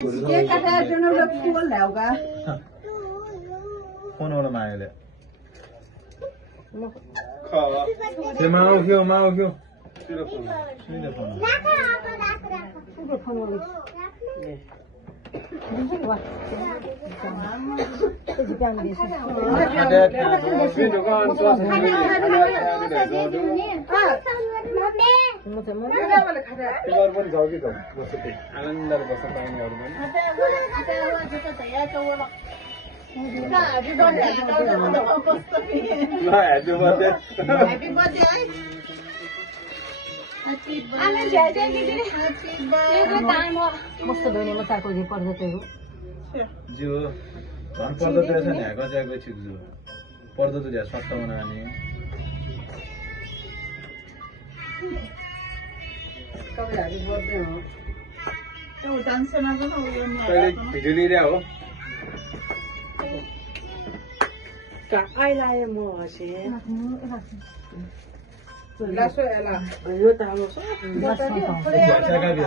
ये कथा जो ना लोग फूल लाओगा कौन वाला मांगे ले माओ क्यों मस्त धोने मत आको जी पर्दा तेरो जो धन पर्दा तो ऐसा नहीं है गजा के छिक जो पर्दा तो जैसा सस्ता बनाने कब यारी बोलते हो तो डांस ना तो वो नहीं पहले वीडियो ले रहा हो का आई लाए म हसे लासो एला यो त हाम्रो अच्छा का भी